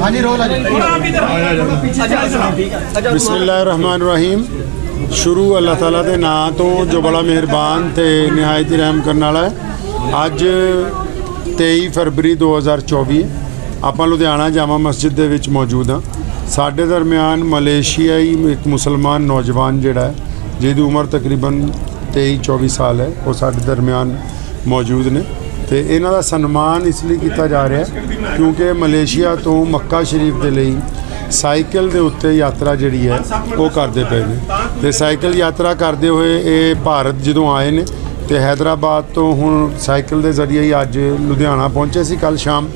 ਹਾਂਜੀ ਰੋਲ ਆ ਬਿਸਮਿਲ੍ਲਾਹਿਰਰਹਿਮਾਨਿਰਰਹੀਮ। ਸ਼ੁਰੂ ਅੱਲਾਹ ਤਾਲਾ ਦੇ ਨਾਂ ਤੋਂ ਜੋ ਬੜਾ ਮਿਹਰਬਾਨ ਤੇ ਨਿਹਾਇਤ ਹੀ ਰਹਿਮ ਕਰਨ ਵਾਲਾ ਹੈ। ਅੱਜ 23 ਫਰਵਰੀ 2024 ਹੈ। ਆਪਾਂ ਲੁਧਿਆਣਾ ਜਾਮਾ ਮਸਜਿਦ ਦੇ ਵਿੱਚ ਮੌਜੂਦ ਹਾਂ। ਸਾਡੇ ਦਰਮਿਆਨ ਮਲੇਸ਼ੀਆਈ ਇੱਕ ਮੁਸਲਮਾਨ ਨੌਜਵਾਨ ਜਿਹੜਾ ਹੈ, ਜਿਹਦੀ ਉਮਰ ਤਕਰੀਬਨ 23 24 ਸਾਲ ਹੈ, ਉਹ ਸਾਡੇ ਦਰਮਿਆਨ ਮੌਜੂਦ ਨੇ। ਤੇ ਇਹਨਾਂ ਦਾ ਸਨਮਾਨ ਇਸ ਲਈ ਕੀਤਾ ਜਾ ਰਿਹਾ ਕਿਉਂਕਿ ਮਲੇਸ਼ੀਆ ਤੋਂ ਮੱਕਾ ਸ਼ਰੀਫ ਦੇ ਲਈ ਸਾਈਕਲ ਦੇ ਉੱਤੇ ਯਾਤਰਾ ਜਿਹੜੀ ਹੈ, ਉਹ ਕਰਦੇ ਪਏ ਨੇ। ਤੇ ਸਾਈਕਲ ਯਾਤਰਾ ਕਰਦੇ ਹੋਏ ਇਹ ਭਾਰਤ ਜਦੋਂ ਆਏ ਨੇ ਤੇ ਹైదరాబాద్ ਤੋਂ ਹੁਣ ਸਾਈਕਲ ਦੇ ਜ਼ਰੀਏ ਹੀ ਅੱਜ ਲੁਧਿਆਣਾ ਪਹੁੰਚੇ ਸੀ ਕੱਲ ਸ਼ਾਮ।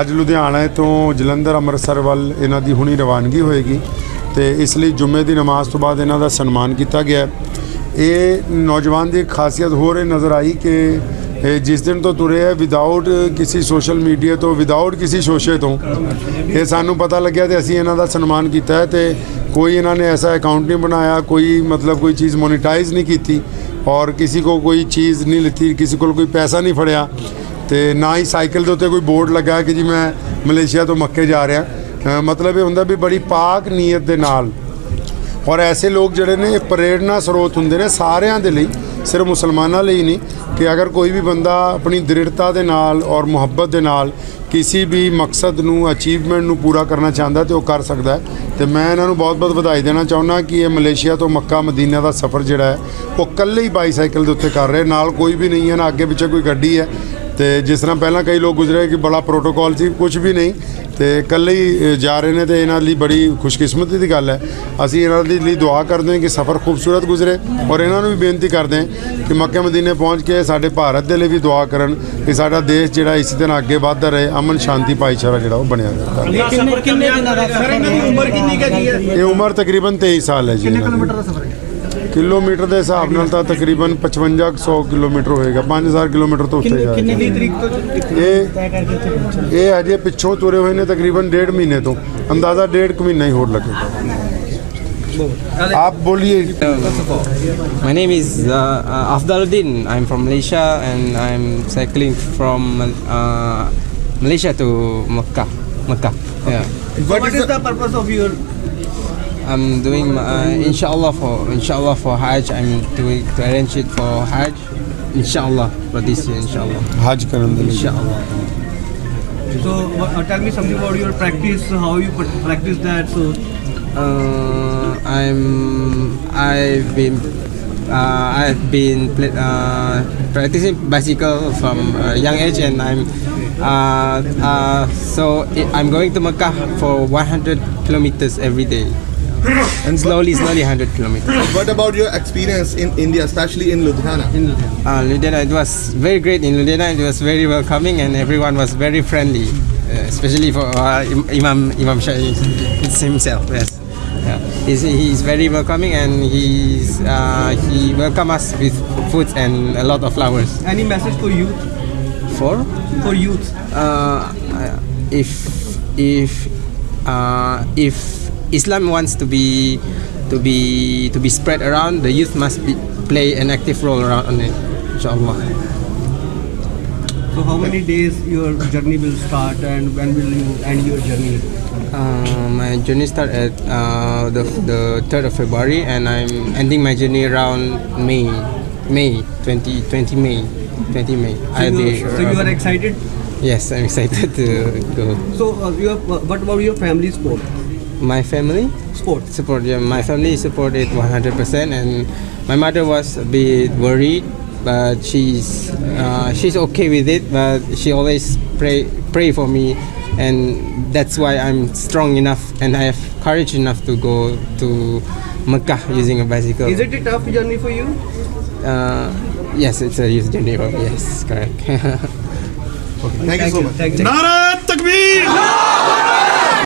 ਅੱਜ ਲੁਧਿਆਣਾ ਤੋਂ ਜਲੰਧਰ, ਅੰਮ੍ਰਿਤਸਰ ਵੱਲ ਇਹਨਾਂ ਦੀ ਹੁਣੀ ਰਵਾਨਗੀ ਹੋਏਗੀ ਤੇ ਇਸ ਲਈ ਜੁਮੇ ਦੀ ਨਮਾਜ਼ ਤੋਂ ਬਾਅਦ ਇਹਨਾਂ ਦਾ ਸਨਮਾਨ ਕੀਤਾ ਗਿਆ ਇਹ ਨੌਜਵਾਨ ਦੀ ਖਾਸੀਅਤ ਹੋਰ ਇਹ ਨਜ਼ਰ ਆਈ ਕਿ ਜਿਸ ਦਿਨ ਤੋਂ ਤੁਰੇ ਹੈ ਵਿਦਆਊਟ ਕਿਸੇ ਸੋਸ਼ਲ ਮੀਡੀਆ ਤੋਂ ਵਿਦਆਊਟ ਕਿਸੇ ਸ਼ੋਸ਼ੇ ਤੋਂ, ਇਹ ਸਾਨੂੰ ਪਤਾ ਲੱਗਿਆ ਤੇ ਅਸੀਂ ਇਹਨਾਂ ਦਾ ਸਨਮਾਨ ਕੀਤਾ ਹੈ ਤੇ ਕੋਈ ਇਹਨਾਂ ਨੇ ਐਸਾ ਅਕਾਊਂਟ ਨਹੀਂ ਬਣਾਇਆ, ਕੋਈ ਮਤਲਬ ਕੋਈ ਚੀਜ਼ ਮੋਨੀਟਾਈਜ਼ ਨਹੀਂ ਕੀਤੀ ਔਰ ਕਿਸੇ ਕੋ ਕੋਈ ਚੀਜ਼ ਨਹੀਂ ਲਿੱਤੀ, ਕਿਸੇ ਕੋਲ ਕੋਈ ਪੈਸਾ ਨਹੀਂ ਫੜਿਆ ਤੇ ਨਾ ਹੀ ਸਾਈਕਲ ਦੇ ਉੱਤੇ ਕੋਈ ਬੋਰਡ ਲੱਗਾ ਕਿ ਜੀ ਮੈਂ ਮਲੇਸ਼ੀਆ ਤੋਂ ਮੱਕੇ ਜਾ ਰਿਹਾ। ਮਤਲਬ ਇਹ ਹੁੰਦਾ ਵੀ ਬੜੀ ਪਾਕ ਨੀਅਤ ਦੇ ਨਾਲ ਔਰ ਐਸੇ ਲੋਕ ਜਿਹੜੇ ਨੇ, ਇਹ ਪ੍ਰੇਰਣਾ ਸਰੋਤ ਹੁੰਦੇ ਨੇ ਸਾਰਿਆਂ ਦੇ ਲਈ। ਸਿਰਫ ਮੁਸਲਮਾਨਾਂ ਲਈ ਨਹੀਂ, ਕਿ ਅਗਰ ਕੋਈ ਵੀ ਬੰਦਾ ਆਪਣੀ ਦ੍ਰਿੜਤਾ ਦੇ ਨਾਲ ਔਰ ਮੁਹੱਬਤ ਦੇ ਨਾਲ ਕਿਸੇ ਵੀ ਮਕਸਦ ਨੂੰ ਅਚੀਵਮੈਂਟ ਨੂੰ ਪੂਰਾ ਕਰਨਾ ਚਾਹੁੰਦਾ ਤੇ ਉਹ ਕਰ ਸਕਦਾ ਹੈ। ਤੇ ਮੈਂ ਇਹਨਾਂ ਨੂੰ ਬਹੁਤ-ਬਹੁਤ ਵਧਾਈ ਦੇਣਾ ਚਾਹੁੰਦਾ ਕਿ ਇਹ ਮਲੇਸ਼ੀਆ ਤੋਂ ਮੱਕਾ, ਮਦੀਨਾ ਦਾ ਸਫ਼ਰ ਜਿਹੜਾ ਹੈ, ਉਹ ਇਕੱਲੇ ਹੀ ਬਾਈਸਾਈਕਲ ਦੇ ਉੱਤੇ ਕਰ ਰਹੇ, ਨਾਲ ਕੋਈ ਵੀ ਨਹੀਂ ਹੈ, ਨਾ ਅੱਗੇ ਪਿੱਛੇ ਕੋਈ ਗੱਡੀ ਹੈ। ਤੇ ਜਿਸ ਤਰ੍ਹਾਂ ਪਹਿਲਾਂ ਕਈ ਲੋਕ ਗੁਜ਼ਰੇ ਕਿ ਬੜਾ ਪ੍ਰੋਟੋਕਾਲ ਸੀ ਕੁਝ ਵੀ ਨਹੀਂ ਤੇ ਇਕੱਲੇ ਹੀ ਜਾ ਰਹੇ ਨੇ ਤੇ ਇਹਨਾਂ ਲਈ ਬੜੀ ਖੁਸ਼ਕਿਸਮਤੀ ਦੀ ਗੱਲ ਹੈ। ਅਸੀਂ ਇਹਨਾਂ ਦੇ ਲਈ ਦੁਆ ਕਰਦੇ ਹਾਂ ਕਿ ਸਫ਼ਰ ਖੂਬਸੂਰਤ ਗੁਜ਼ਰੇ ਔਰ ਇਹਨਾਂ ਨੂੰ ਵੀ ਬੇਨਤੀ ਕਰਦੇ ਹਾਂ ਕਿ ਮੱਕੇ ਮਦੀਨੇ ਪਹੁੰਚ ਕੇ ਸਾਡੇ ਭਾਰਤ ਦੇ ਲਈ ਵੀ ਦੁਆ ਕਰਨ ਕਿ ਸਾਡਾ ਦੇਸ਼ ਜਿਹੜਾ ਇਸੇ ਤਰ੍ਹਾਂ ਅੱਗੇ ਵੱਧਦਾ ਰਹੇ ਅਮਨ ਸ਼ਾਂਤੀ ਭਾਈਚਾਰਾ ਜਿਹੜਾ ਉਹ ਬਣਿਆ ਰਹੇ। ਕਿੰਨੇ ਕਿੰਨੇ ਦਿਨਾਂ ਦਾ ਸਰ ਇਹਨਾਂ ਦੀ ਉਮਰ ਕਿੰਨੀ ਕੁ ਹੈ? ਇਹ ਉਮਰ ਤਕਰੀਬਨ 23 ਸਾਲ ਹੈ ਜੀ ਦੀ। ਕਿਲੋਮੀਟਰ ਦਾ ਸਫ਼ਰ ਕਿਲੋਮੀਟਰ ਦੇ ਹਿਸਾਬ ਨਾਲ ਤਾਂ ਤਕਰੀਬਨ 5500 ਕਿਲੋਮੀਟਰ ਹੋਏਗਾ 5000 ਕਿਲੋਮੀਟਰ ਤੋਂ ਉੱਤੇ ਕਿੰਨੀ ਤਰੀਕ ਤੋਂ ਇਹ ਇਹ ਅਜੇ ਪਿੱਛੋਂ ਤੁਰੇ ਹੋਏ ਨੇ ਤਕਰੀਬਨ ਡੇਢ ਮਹੀਨੇ ਤੋਂ ਅੰਦਾਜ਼ਾ ਡੇਢ ਕੁ ਮਹੀਨਾ ਹੀ ਹੋਰ ਲੱਗੇਗਾ ਆਪ ਬੋਲੀਏ My name is uh, uh, Afdaluddin. I'm from Malaysia and I'm cycling from uh, Malaysia to Mecca. Mecca. Yeah. what is the purpose of your I'm doing uh, inshallah for inshallah for Hajj. I'm doing to arrange it for Hajj. Inshallah for this year. Inshallah. Hajj karanda. Inshallah. So uh, tell me something about your practice. How you practice that? So. Uh, I'm I've been uh, I've been uh, practicing bicycle from a young age, and I'm uh, uh so I'm going to Mecca for 100 kilometers every day and slowly, slowly 100 kilometers. What about your experience in India, especially in Ludhiana? In uh, Ludhiana, it was very great. In Ludhiana, it was very welcoming, and everyone was very friendly, uh, especially for uh, Imam Imam Shahi it's himself. Yes, yeah. he's, he's very welcoming, and he's uh, he welcome us with food and a lot of flowers. any message for youth For for youth uh, if if uh, if Islam wants to be to be to be spread around, the youth must be, play an active role around on it. Inshallah. so how many days your journey will start and when will you end your journey Uh, my journey start at uh, the the third of February, and I'm ending my journey around May, May 20, 20 May, 20 May. so, you, be so you are excited Yes, I'm excited to go. so uh, you have, uh, what about your family sport My family sports support. Yeah, my family supported 100%, and my mother was a bit worried, but she's uh, she's okay with it. But she always pray pray for me, and that's why I'm strong enough and I have courage enough to go to Mecca using a bicycle. is it a tough journey for you Uh, yes, it's a youth journey. Yes, correct. okay, Thank you so much. thank you नारा